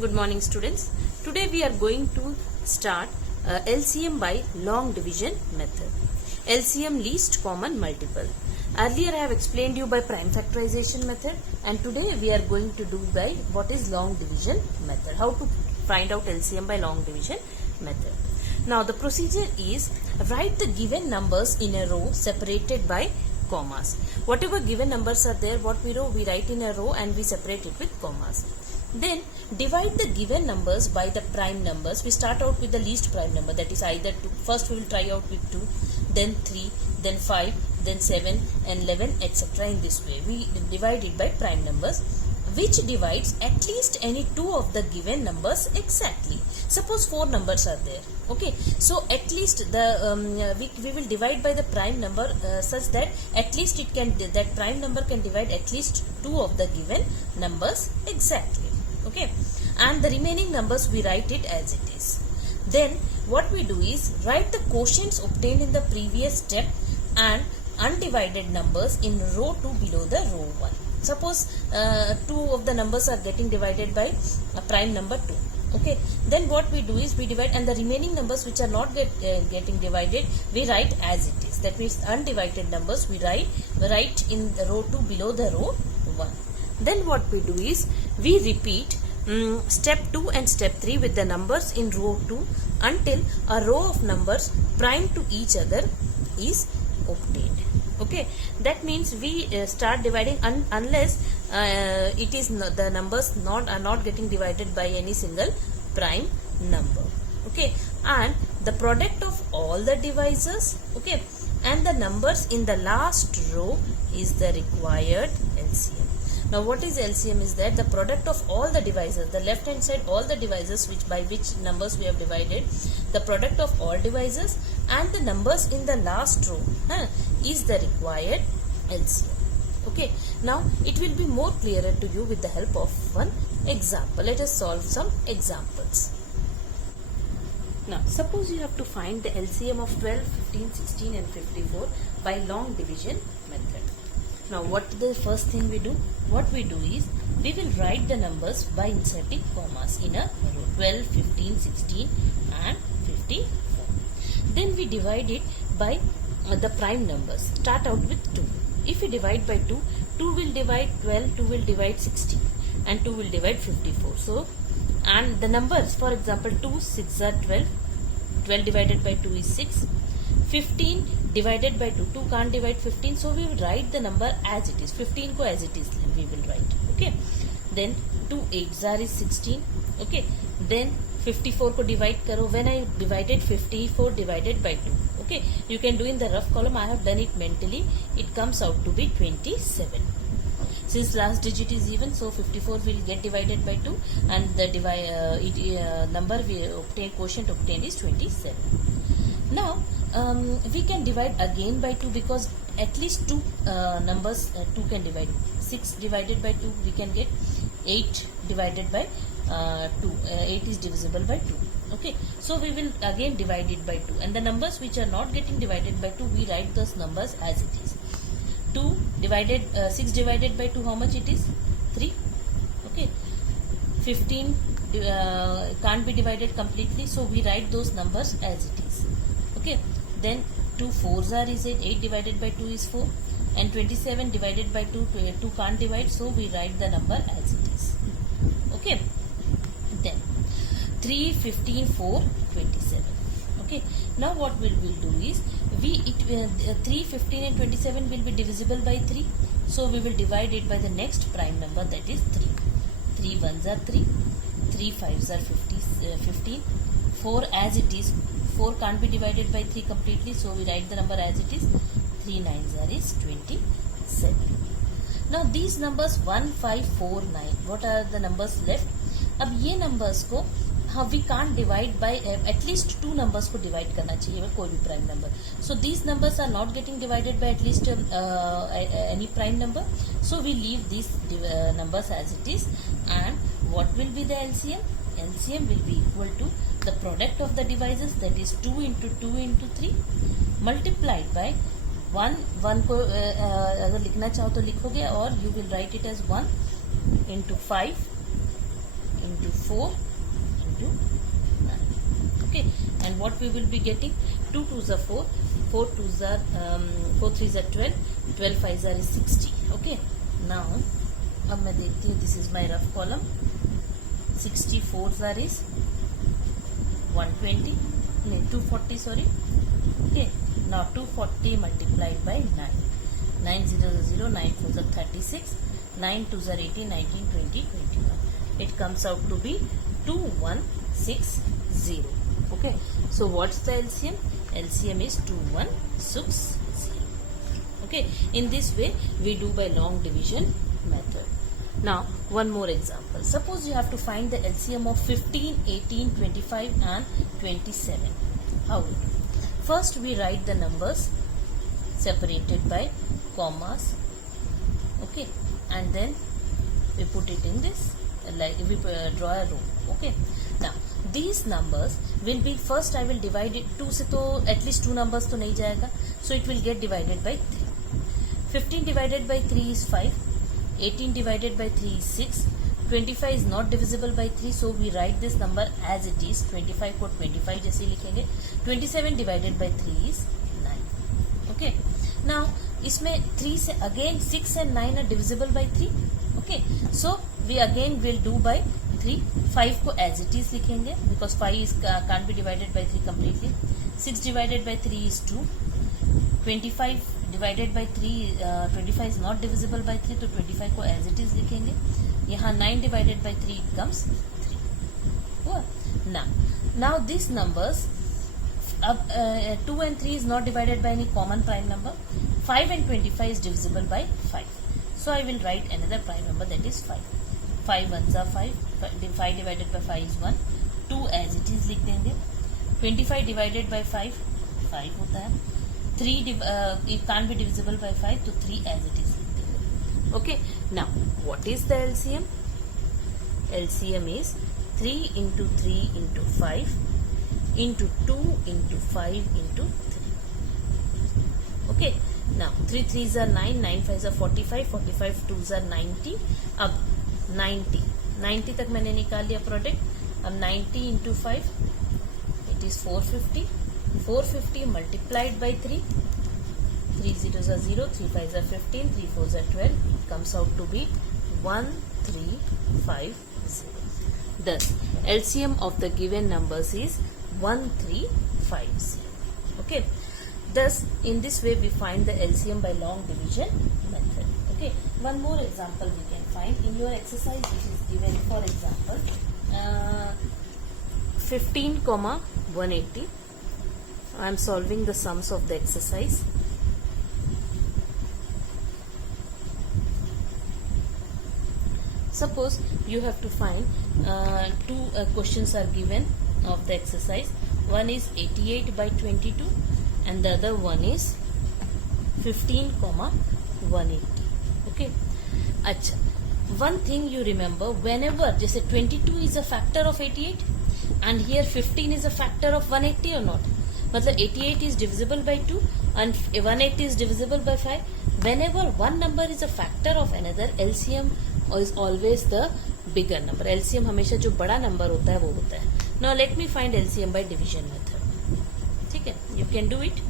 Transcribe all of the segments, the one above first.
Good morning, students. Today we are going to start LCM by long division method. LCM least common multiple. Earlier I have explained you by prime factorization method, and today we are going to do by what is long division method. How to find out LCM by long division method. Now the procedure is write the given numbers in a row separated by commas. Whatever given numbers are there, what we write in a row and we separate it with commas. Then divide the given numbers by the prime numbers. We start out with the least prime number, that is either 2. First we will try out with 2, then 3, then 5, then 7 and 11, etc. In this way we divide it by prime numbers, which divides at least any 2 of the given numbers exactly. Suppose 4 numbers are there. Okay, so at least the we will divide by the prime number such that at least it can, that prime number can divide at least 2 of the given numbers exactly. Okay, and the remaining numbers we write it as it is. Then what we do is write the quotients obtained in the previous step and undivided numbers in row 2 below the row 1. Suppose 2 of the numbers are getting divided by prime number 2. Okay, then what we do is we divide, and the remaining numbers which are not getting divided we write as it is. That means undivided numbers we write in row 2 below the row 1. Then what we do is we repeat step 2 and step 3 with the numbers in row 2 until a row of numbers prime to each other is obtained. Okay, that means we start dividing unless it is the numbers are not getting divided by any single prime number. Okay, and the product of all the divisors, okay, and the numbers in the last row is the required LCM. Now what is LCM is that the product of all the divisors, the left hand side all the divisors by which numbers we have divided, the product of all divisors and the numbers in the last row is the required LCM. Okay, now it will be more clearer to you with the help of one example. Let us solve some examples. Now suppose you have to find the LCM of 12, 15, 16 and 54 by long division method. Now what the first thing we do? What we do is we will write the numbers by inserting commas in a row: 12, 15, 16 and 54. Then we divide it by the prime numbers. Start out with 2. If we divide by 2, 2 will divide 12, 2 will divide 16 and 2 will divide 54. So, and the numbers, for example, 2, 6 are 12, 12 divided by 2 is 6, 15 divided by 2, 2 can't divide 15, so we will write the number as it is, 15 ko as it is we will write. Okay, then 2 8s are is 16. Okay, then 54 ko divide karo. When I divided 54 divided by 2, okay, you can do in the rough column. I have done it mentally. It comes out to be 27. Since last digit is even, so 54 will get divided by 2 and the number we obtain, quotient obtained is 27. Now we can divide again by 2 because at least 2 numbers 2 can divide. 6 divided by 2 we can get 8 divided by 2. 8 is divisible by 2. Okay, so we will again divide it by 2, and the numbers which are not getting divided by 2 we write those numbers as it is. 2 divided 6 divided by 2, how much it is? 3. Okay, 15 can't be divided completely, so we write those numbers as it is. Okay, then 2 4s are is 8, 8 divided by 2 is 4, and 27 divided by 2, 2 can't divide, so we write the number as it is. Okay, then 3, 15, 4, 27. Okay, now what we will do is 3, 15 and 27 will be divisible by 3, so we will divide it by the next prime number, that is 3. 3 1s are 3, 3 5s are 15, 4 as it is. 4 can't be divided by 3 completely, so we write the number as it is. 3 9s are is 27. Now these numbers 1, 5, 4, 9, what are the numbers left? अब ये numbers को we can't divide by at least 2 numbers को divide करना चाहिए कोई भी prime number. So these numbers are not getting divided by at least any prime number. So we leave these numbers as it is. And what will be the LCM? LCM will be equal to the product of the divisors, that is 2 into 2 into 3 multiplied by 1 को अगर लिखना चाहो तो लिखोगे, और you will write it as 1 into 5 into 4 into 9. Okay, and what we will be getting, 2 2s are 4, 4 2s are 4 3s are 12, 12 5s are 60. Okay, now अब मैं देखती हूँ, this is my rough column. 64s are is 120, नहीं 240, sorry. Okay, now 240 multiplied by 9. 9 0s are 0, 9 4s are 36, 9 2s are 18, 19 20 21. It comes out to be 2160. Okay, so what's the LCM? LCM is 2160. Okay, in this way we do by long division method. Now one more example. Suppose you have to find the LCM of 15, 18, 25 and 27. How we do? First we write the numbers separated by commas. Okay, and then we put it in this, like we draw a row. Okay, now these numbers will be, first I will divide it 2 से, तो at least 2 numbers तो नहीं जाएगा, so it will get divided by 3. 15 divided by 3 is 5, 18 divided by 3 is 6, 25 is not divisible by 3, so we write this number as it is. 25 को 25 जैसे लिखेंगे. 27 divided by 3 is 9. Okay, now इसमें 3 से again 6 and 9 are divisible by 3. Okay, so we again will do by 3. 5 को as it is लिखेंगे because 5 is can't be divided by 3 completely. 6 divided by 3 is 2. 25 divided by 3, 25 is not divisible by 3, तो 25 को as it is लिखेंगे. यहाँ 9 divided by 3 comes 3. हुआ? Now these numbers, अब 2 and 3 is not divided by any common prime number. 5 and 25 is divisible by 5. So I will write another prime number, that is 5. 5 ones are 5. 5 divided by 5 is 1. 2 as it is लिख देंगे. 25 divided by 5 5 होता है. 3 it can't be divisible by 5, तो 3 as it is लिख देंगे. Okay, now what is the LCM? LCM is 3 into 3 into 5 into 2 into 5 into 3. Okay, now 3 3s are 9, 9 5s are 45, 45 2s are 90. अब 90 तक मैंने निकाल लिया प्रोडक्ट. अब 90 into 5 it is 450. 450 multiplied by 3. 3 zeros are 0, 3 5s are 15, 3 4s are 12. It comes out to be 1350. Thus, LCM of the given numbers is 1350. Okay. Thus, in this way we find the LCM by long division method. Okay. One more example we can find in your exercise, which is given. For example, 15, 180. I am solving the sums of the exercise. Suppose you have to find two questions are given of the exercise. One is 88 by 22 and the other one is 15, 180. Okay. अच्छा, one thing you remember, whenever जैसे 22 is a factor of 88 and here 15 is a factor of 180 or not, मतलब 88 is divisible by 2 and 180 is divisible by 5. Whenever one number is a factor of another, LCM is always the bigger number. LCM हमेशा जो बड़ा number होता है वो होता है. Now let me find LCM by division method. ठीक है, you can do it.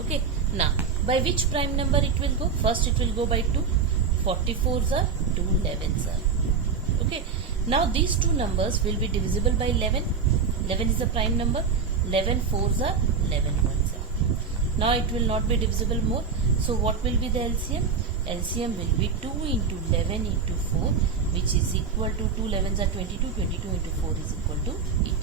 Okay. Now by which prime number it will go? First it will go by 2. 44s are, 2 11s are. Okay. Now these two numbers will be divisible by 11. 11 is a prime number. 11 4s are, 11 1s are. Now it will not be divisible more. So what will be the LCM? LCM will be 2 into 11 into 4, which is equal to 2 11s are 22. 22 into 4 is equal to 88.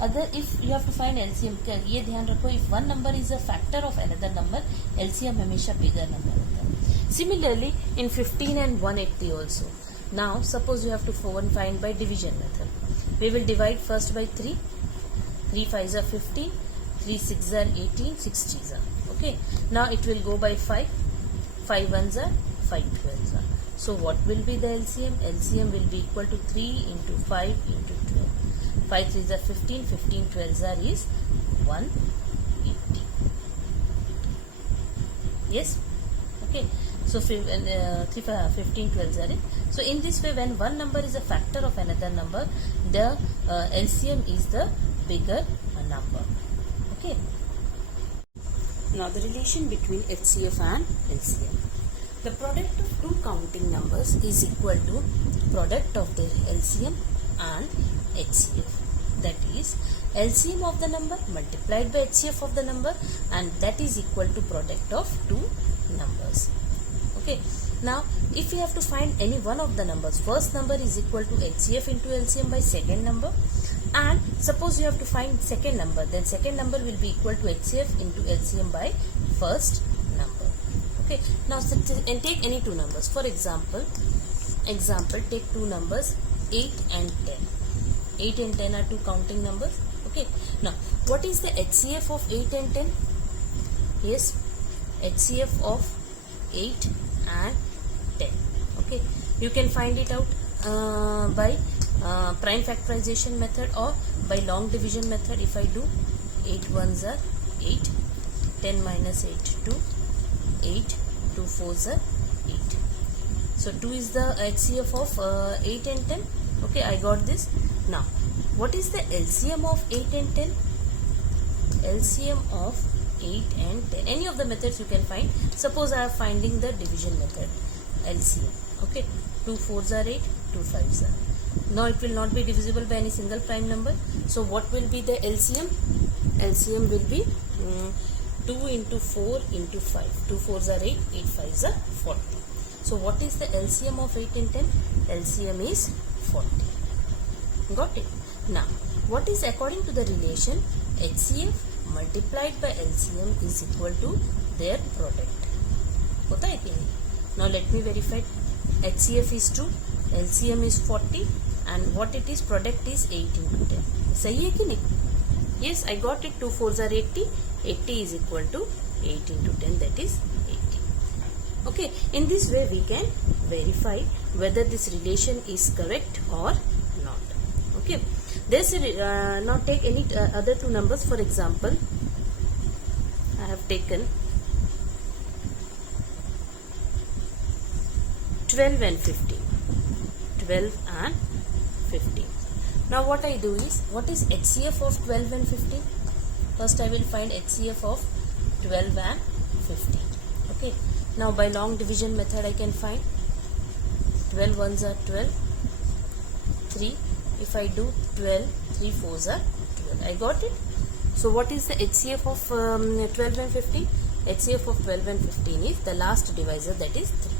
अगर if you have to find LCM, ये ध्यान रखो, if one number is a factor of another number, LCM हमेशा bigger number होता है. Similarly, in 15 and 180 also. Now, suppose you have to find by division method. We will divide first by 3. 3 5s are 15. 3 6s are 18. 6 3s are. Okay. Now it will go by 5. 5 1s are, 5 12s are. So what will be the LCM? LCM will be equal to 3 into 5 into 12. 5 3s are 15. 15 12s are is 180. Yes. Okay. So 15 12s are it. So in this way, when one number is a factor of another number, the LCM is the bigger number. Okay. Now the relation between HCF and LCM. The product of two counting numbers is equal to product of their LCM and HCF. That is LCM of the number multiplied by HCF of the number, and that is equal to product of two numbers. Okay. Now if you have to find any one of the numbers, first number is equal to HCF into LCM by second number, and suppose you have to find second number, then second number will be equal to HCF into LCM by first number. Okay. Now and take any two numbers. For example, take two numbers 8 and 10. 8 and 10 are two counting numbers. Okay. Now what is the HCF of 8 and 10? Yes, HCF of 8 and 10. Okay. You can find it out by prime factorization method or by long division method. If I do 8 ones are 8, 10 minus 8 2, 8, 2 fours are 8. So 2 is the HCF of 8 and 10. Okay, I got this. Now what is the LCM of 8 and 10? LCM of 8 and 10. Any of the methods you can find. Suppose I am finding the division method, LCM. Okay, 2 fours are 8, 2 fives are. Now it will not be divisible by any single prime number. So what will be the LCM? LCM will be 2 into 4 into 5. 2 fours are 8, 8 fives are 40. So what is the LCM of 8 and 10? LCM is 40. Got it? Now what is according to the relation HCF multiplied by LCM is equal to their product? होता है कि नहीं? Now let me verify. HCF is 2, LCM is 40, and what it is, product is 8 into 10. सही है कि नहीं? Yes, I got it. 2 fours are 80. 80 is equal to 8 into 10, that is 80. Okay, in this way we can verify whether this relation is correct or not. Okay, this now take any other two numbers. For example, I have taken 12 and 15. 12 and 15. Now what I do is, what is HCF of 12 and 15? First I will find HCF of 12 and 15. Okay. Now by long division method I can find 12 ones are 12, 3. If I do 12, 3 fours are 12. I got it. So what is the HCF of 12 and 15? HCF of 12 and 15 is the last divisor, that is 3.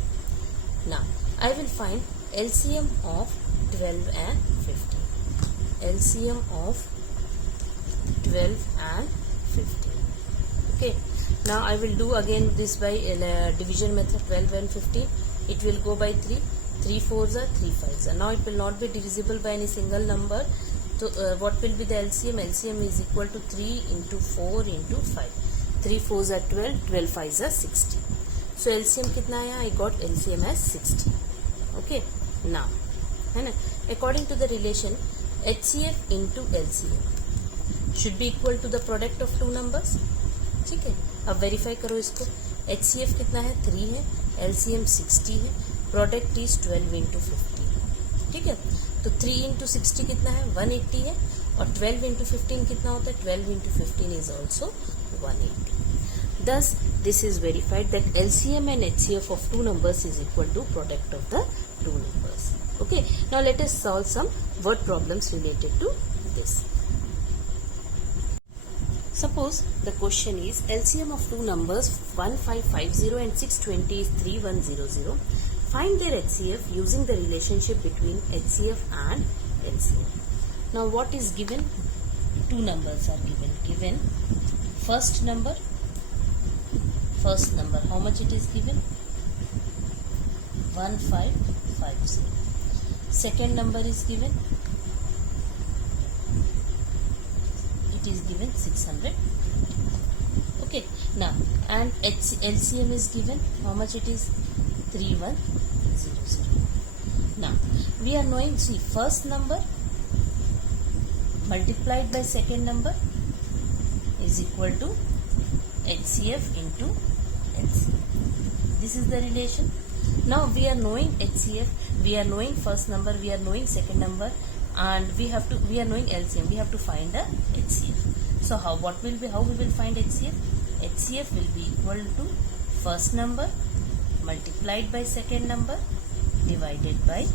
Now I will find LCM of 12 and 15. LCM of 12 and 15. Okay. Now I will do again this by division method. 12 and 15. It will go by 3. 3 fours are 3 fives. And now it will not be divisible by any single number. So what will be the LCM? LCM is equal to 3 into 4 into 5. 3 fours are 12. 12 fives are 60. So LCM कितना आया? I got LCM as 60. Okay. Now, है ना? According to the relation, HCF into LCM should be equal to the product of two numbers. ठीक है? अब verify करो इसको. HCF कितना है? 3 है. LCM 60 है. Product is 12 into 50. ठीक है? तो 3 इंटू 60 कितना है? 180 है. और 12 इंटू 15 कितना होता है? 12 into 15 is also 180. Thus, this is verified that LCM and HCF of two numbers is equal to product of the two numbers. Okay. Now let us solve some word problems related to this. Suppose the question is LCM of two numbers 1550 and 620 is 3100. Find their HCF using the relationship between HCF and LCM. Now what is given? Two numbers are given. Given first number. First number, how much it is given? 1550. Second number is given. It is given 600. Okay. Now, and LCM is given. How much it is? 3100. Now, we are knowing, see, first number multiplied by second number is equal to HCF into LCM. This is the relation. Now we are knowing HCF, we are knowing first number, we are knowing second number, and we are knowing LCM. We have to find the HCF. So how we will find HCF? HCF will be equal to first number multiplied by second number divided by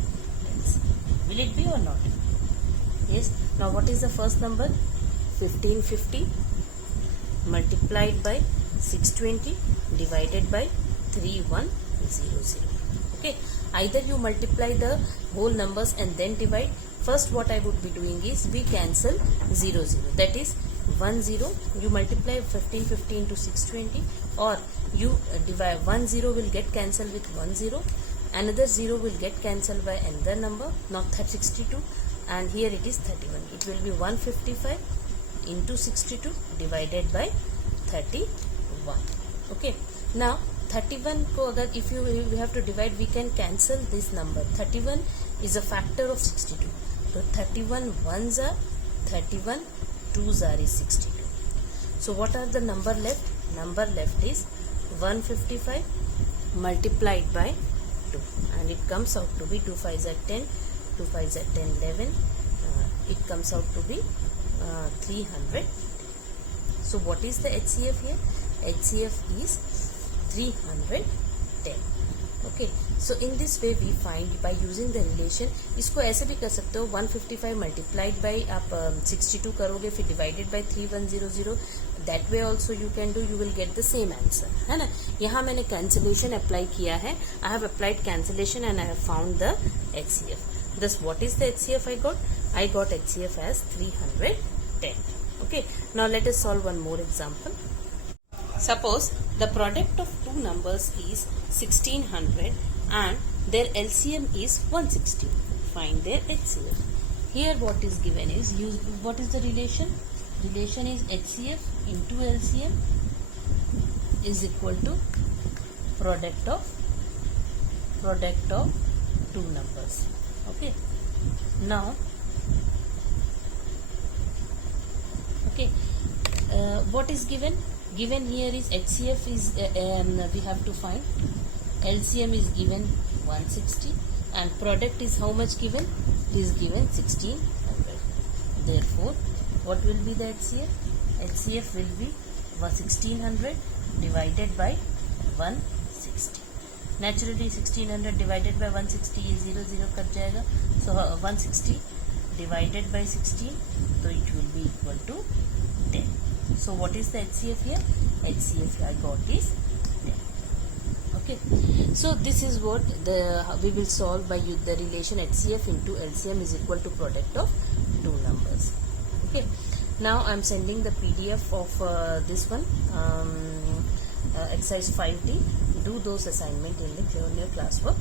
LCM. Will it be or not? Yes. Now what is the first number? 1550 multiplied by 620 divided by 3100. Okay, either you multiply the whole numbers and then divide. First what I would be doing is we cancel 0 0, that is 1 0. You multiply 1550 into 620, or you divide 1 0 will get cancelled with 1 0, another 0 will get cancelled by another number, not 62, and here it is 31. It will be 155 into 62 divided by 31. Okay, now 31 को अगर if you have to divide, we can cancel this number. 31 is a factor of 62. So 31 ones are 31 twos are is 62. So what are the number left? Number left is 155 multiplied by 2, and it comes out to be 2 5s are 10, 2 5s are 10, 11. It comes out to be 300. So what is the HCF here? HCF is 310. Okay, so in this way we find by using the relation. इसको ऐसे भी कर सकते हो, 155 multiplied by आप 62 करोगे, फिर divided by 3100. That way also you can do, you will get the same answer, है ना. यहाँ मैंने cancellation apply किया है. I have applied cancellation and I have found the HCF. Thus what is the HCF I got? I got HCF as 310. Okay, now let us solve one more example. Suppose the product of two numbers is 1600 and their LCM is 160. Find their HCF. Here what is given is, what is the relation? Relation is HCF into LCM is equal to product of two numbers. Okay. Now, okay, what is given? Given here is HCF is we have to find. LCM is given 160 and product is how much given? Is given 1600. Therefore, what will be the HCF? HCF will be 1600 divided by 160. Naturally 1600 divided by 160 is 0 0 cut जाएगा. So 160 divided by 16, so it will be equal to 10. So what is the HCF here? HCF I got is 10. Okay. So this is what we will solve by the relation HCF into LCM is equal to product of two numbers. Okay. Now I am sending the PDF of this one, exercise 5D. Do those assignment in the classwork.